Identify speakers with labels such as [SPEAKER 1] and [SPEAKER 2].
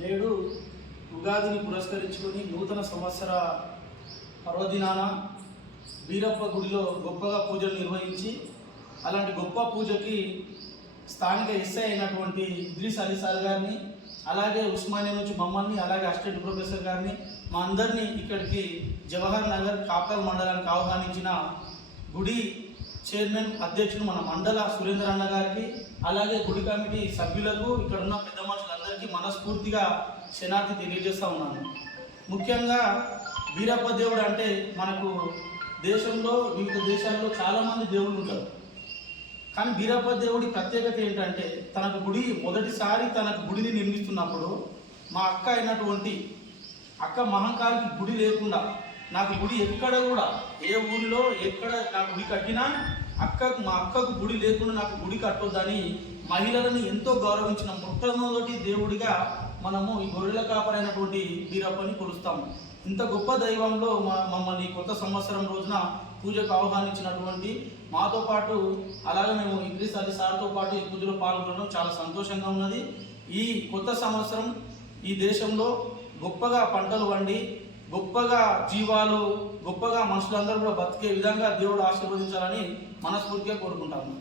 [SPEAKER 1] నేడు ఉగాదిని పురస్కరించుకొని నూతన సంవత్సర పర్వదినాన వీరప్ప గుడిలో గొప్పగా పూజలు నిర్వహించి అలాంటి గొప్ప పూజకి స్థానిక ఎస్ఐ అయినటువంటి ఇద్రీస్ అలీ సార్ గారిని అలాగే ఉస్మానియా నుంచి మమ్మల్ని అలాగే అసిస్టెంట్ ప్రొఫెసర్ గారిని మా అందరినీ ఇక్కడికి జవహర్ నగర్ కాపల్ మండలానికి ఆహ్వానించిన గుడి చైర్మన్ అధ్యక్షుడు మన మండల సురేంద్ర అన్న గారికి అలాగే గుడి కమిటీ సభ్యులకు ఇక్కడ ఉన్న పెద్ద మనుషులందరికీ మనస్ఫూర్తిగా క్షణార్థి తెలియజేస్తూ ఉన్నాను. ముఖ్యంగా వీరప్ప దేవుడు అంటే మనకు దేశంలో వివిధ దేశాల్లో చాలామంది దేవుడు దేవుళ్ళు ఉంటారు. కానీ వీరప్ప దేవుడి ప్రత్యేకత ఏంటంటే తనకు గుడి మొదటిసారి తనకు గుడిని నిర్మిస్తున్నప్పుడు మా అక్క అయినటువంటి అక్క మహంకాళికి గుడి లేకుండా నాకు గుడి ఎక్కడ కూడా ఏ ఊరిలో ఎక్కడ నాకు గుడి కట్టినా అక్కకు మా అక్కకు గుడి లేకుండా నాకు గుడి కట్టొద్దని మహిళలను ఎంతో గౌరవించిన మొట్టమొదటి దేవుడిగా మనము ఈ గొర్రెల కాపరైనటువంటి వీరప్పని కొలుస్తాము ఇంత గొప్ప దైవంలో మా మమ్మల్ని కొత్త సంవత్సరం రోజున పూజకు ఆహ్వానించినటువంటి మాతో పాటు అలాగే మేము ఇంగ్లీష్ అది సార్తో పాటు ఈ పూజలో పాల్గొనడం చాలా సంతోషంగా ఉన్నది. ఈ కొత్త సంవత్సరం ఈ దేశంలో గొప్పగా పంటలు వండి గొప్పగా జీవాలు గొప్పగా మనుషులందరూ కూడా బతికే విధంగా దేవుడు ఆశీర్వదించాలని మనస్ఫూర్తిగా కోరుకుంటాము.